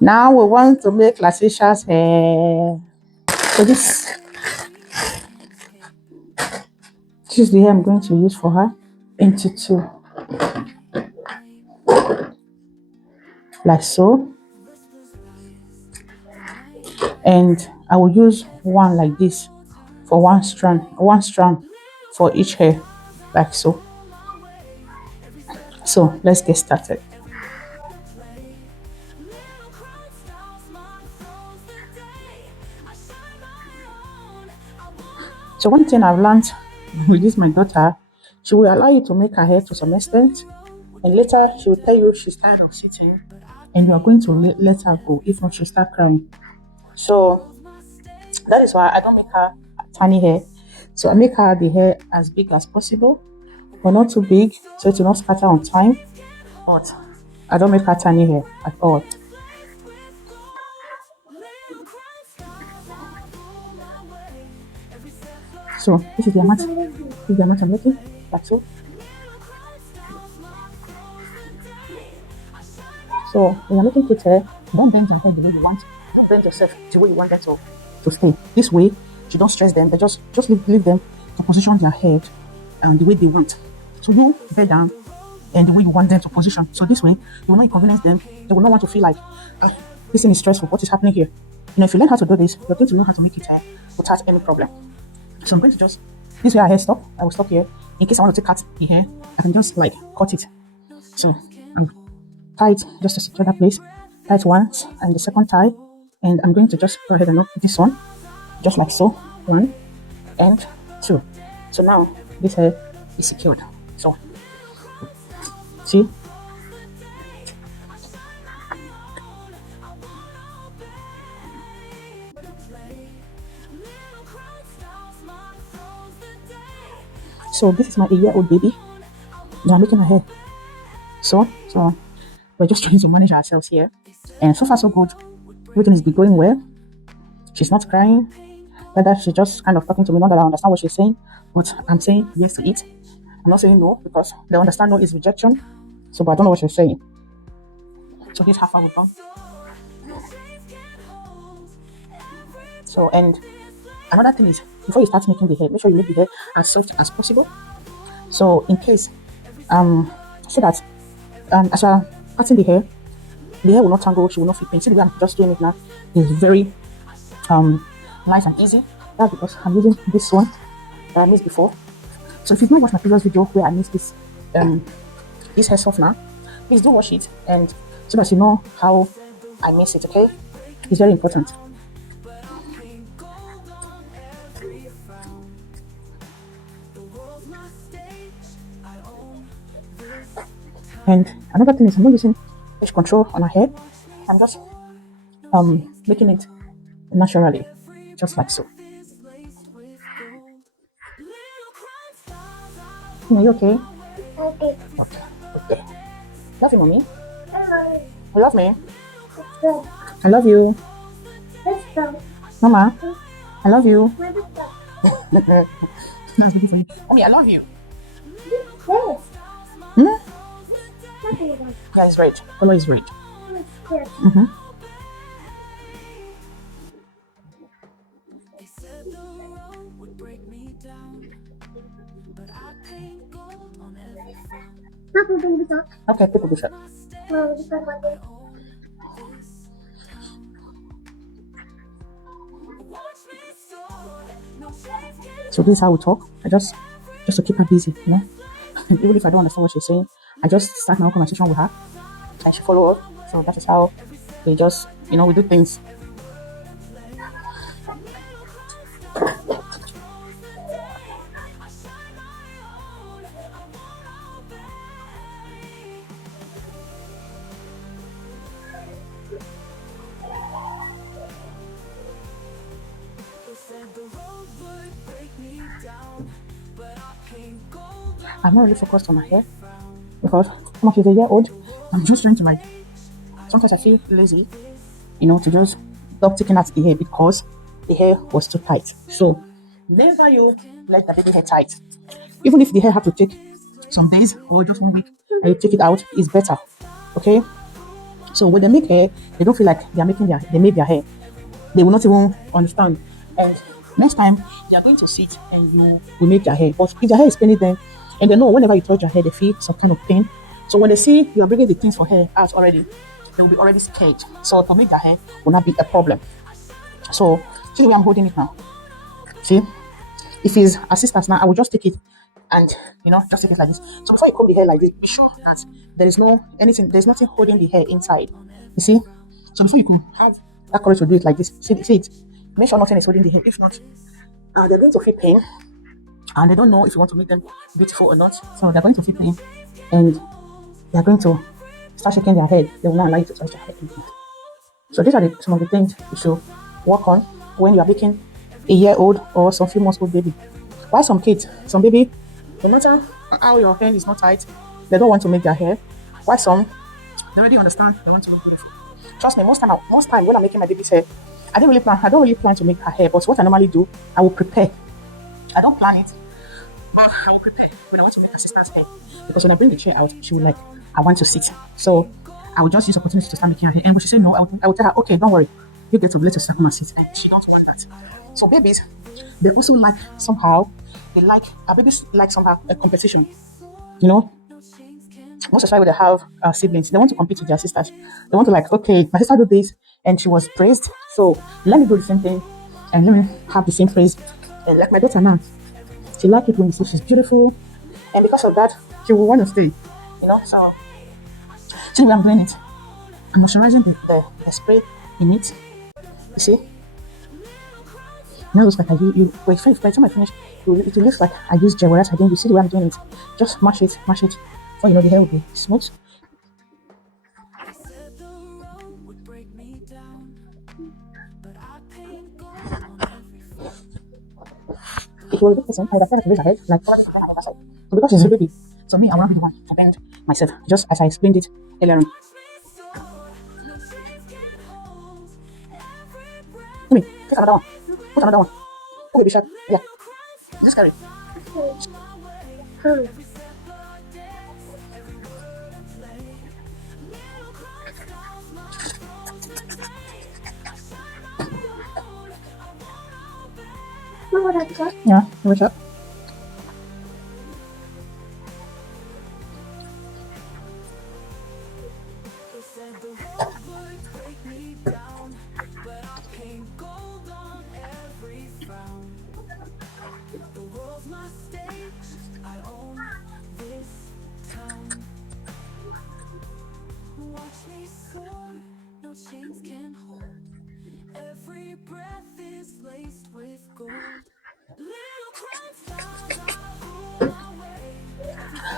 Now we want to make Latisha's hair. So this is the hair I'm going to use for her. Into two, like so. And I will use one like this for one strand for each hair, like so. So let's get started. So one thing I've learned with this my daughter, she will allow you to make her hair to some extent, and later she will tell you she's tired of sitting, and you are going to let her go. If not, she'll start crying. So that is why I don't make her tiny hair. So I make her the hair as big as possible, but not too big, so it will not scatter on time. But I don't make her tiny hair at all. So this is the amount. This is the amount I'm making. Like so. So when you're making kids hair, don't bend your head the way you want. Don't bend yourself the way you want them to stay. This way, you don't stress them. They just leave them to position their head the way they want. So you bend down and the way you want them to position. So this way, you will not inconvenience them. They will not want to feel like this thing is stressful. What is happening here? You know, if you learn how to do this, you're going to know how to make it hair without any problem. So I'm going to just, this way our hair stop. I will stop here. In case I want to cut the hair, I can just like cut it. So I'm tight just to secure that place. Tight once and the second tie. And I'm going to just go ahead and look this one. Just like so. 1 and 2. So now this hair is secured. So see? So this is my 8-year-old baby. Now I'm making her hair. So we're just trying to manage ourselves here. And so far so good. Everything is going well. She's not crying. Whether she's just kind of talking to me, not that I understand what she's saying, but I'm saying yes to it. I'm not saying no because they understand no is rejection. So but I don't know what she's saying. So here's how far we've gone. So and another thing is before you start making the hair, make sure you make the hair as soft as possible. So in case so that as you're cutting the hair will not tangle, she will not feel pain. See the way I'm just doing it now is very nice and easy. That's because I'm using this one that I missed before. So if you've not watched my previous video where I missed this hair softener, please do watch it and so that you know how I miss it, okay? It's very important. And another thing is I'm not using edge control on her head. I'm just making it naturally, just like so. Are you okay? Okay. Okay. Love you, mommy. Hello. You love me? Let's go. I love you. Let's go. Mama, I love you. Let's go. Mommy, I love you. Yes. Hmm? What do you want? Yeah, it's red. Color is red. Yes. Mm-hmm. Aku tunggu bisa. Okay, take a good shot. Bisa mati. So this is how we talk. I just to keep her busy, you know. Even if I don't understand what she's saying, I just start my own conversation with her and she follow up. So that is how we just, you know, we do things. I'm not really focused on my hair because I'm actually a year old. I'm just trying to like, sometimes I feel lazy, you know, to just stop taking out the hair because the hair was too tight. So never you let the baby hair tight. Even if the hair have to take some days or just 1 week and you take it out, it's better. Okay? So when they make hair, they don't feel like they made their hair. They will not even understand. And next time they are going to sit and you will make their hair. But if their hair is paining them, and they know whenever you touch their hair, they feel some kind of pain. So when they see you are bringing the things for hair out already, they will be already scared. So to make their hair will not be a problem. So see the way I'm holding it now. See, if it's assistance now, I will just take it and just take it like this. So before you comb the hair like this, be sure that there's nothing holding the hair inside. You see? So before you can have that courage to do it like this, see it. Make sure nothing is holding the hair. If not, they're going to feel pain and they don't know if you want to make them beautiful or not. So they're going to feel pain and they're going to start shaking their head. They will not allow you to touch their head. So these are some of the things you should work on when you are making a year-old or some few months old baby. Why some kids, some baby, no matter how your hair is not tight, they don't want to make their hair. Why some, they already understand they want to look beautiful. Trust me, most time when I'm making my baby's hair, I don't really plan to make her hair, but what I normally do, I will prepare. I don't plan it, but I will prepare when I want to make her sister's hair. Because when I bring the chair out, she will like, I want to sit. So I will just use opportunity to start making her hair. And when she say no, I will tell her, okay, don't worry. You get to let yourself come and sit. And she don't want that. So babies, they also like somehow, our babies like somehow a competition. Most especially when they have siblings, they want to compete with their sisters. They want to like, okay, my sister did this and she was praised. So let me do the same thing and let me have the same praise. And like my daughter now, she like it when she's beautiful. And because of that, she will want to stay. So see the way I'm doing it. I'm moisturizing the spray in it. You see? Now it looks like by the time I finish, it looks like I use gel, whereas again, you see the way I'm doing it. Just mash it. So the hair will be smooth. If you're a big person, I decided to raise her head like so because she's a baby, so me, I will not be the one to bend myself, just as I explained it earlier on. Let me take another one. Put another one. Oh, baby shark. Yeah. Just carry. Yeah, baby shark.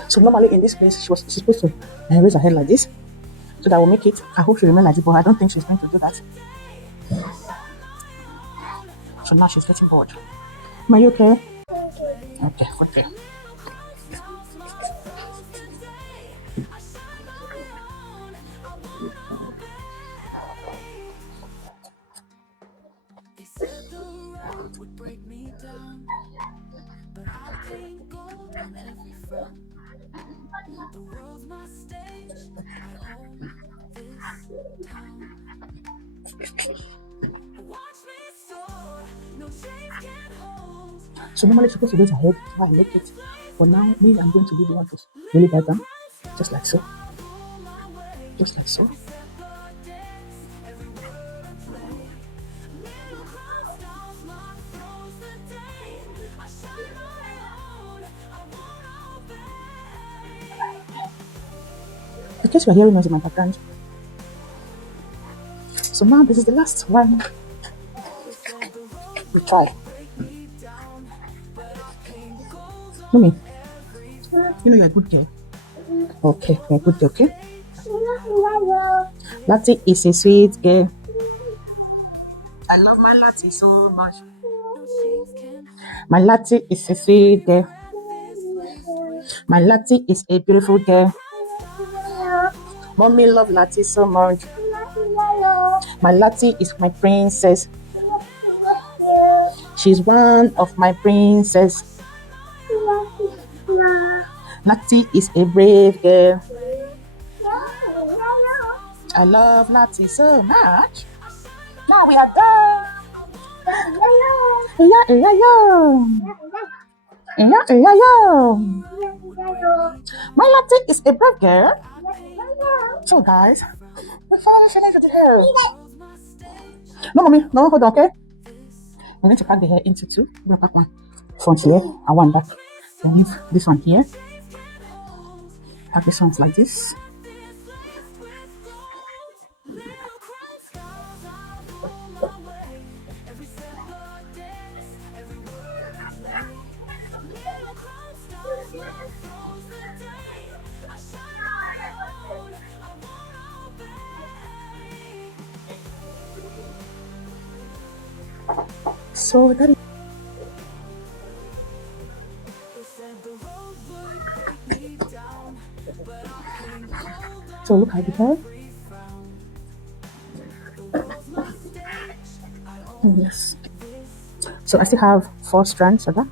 So normally in this place, she's supposed to raise her head like this, so that will make it. I hope she remain like this, but I don't think she's going to do that. So now she's getting bored. Are you okay? Okay. So normally she's supposed to raise her head, try and make it. But now me, I'm going to be the one to really bite down. Just like so. In case you're hearing noise in my background. So now this is the last one. We try. Mommy, you're a good girl. Okay, you're a good girl, okay? Lottie is a sweet girl. I love my Lottie so much. My Lottie is a sweet girl. My Lottie is a beautiful girl. Mommy love Lottie so much. My Lottie is my princess. She's one of my princess. Lottie is a brave girl. I love Natty so much. Now we are done. Yeah, yeah, yeah. Yeah, yeah, yeah. My latte is a brave girl. So, guys, we finally finished the hair. No, mommy, no, hold on, okay? I'm going to cut the hair into two. I'm going to cut one front here and one back. Then leave this one here. Have this one like this. So that is so look at the hair. Yes. So I still have 4 strands of that.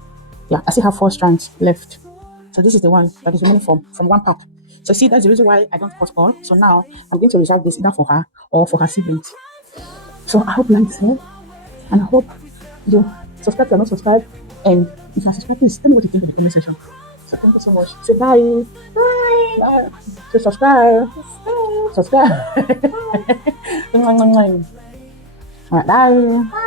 Yeah, I still have 4 strands left. So this is the one that is remaining from one part. So see, that's the reason why I don't cut all. So now I'm going to reserve this either for her or for her siblings. So I hope you like this hair, and I hope you subscribe if you're not subscribed. And if you're subscribed, please tell me what you think in the comment section. So thank you so much. Say bye. Bye. Bye. So subscribe. Subscribe. All right, bye. Bye.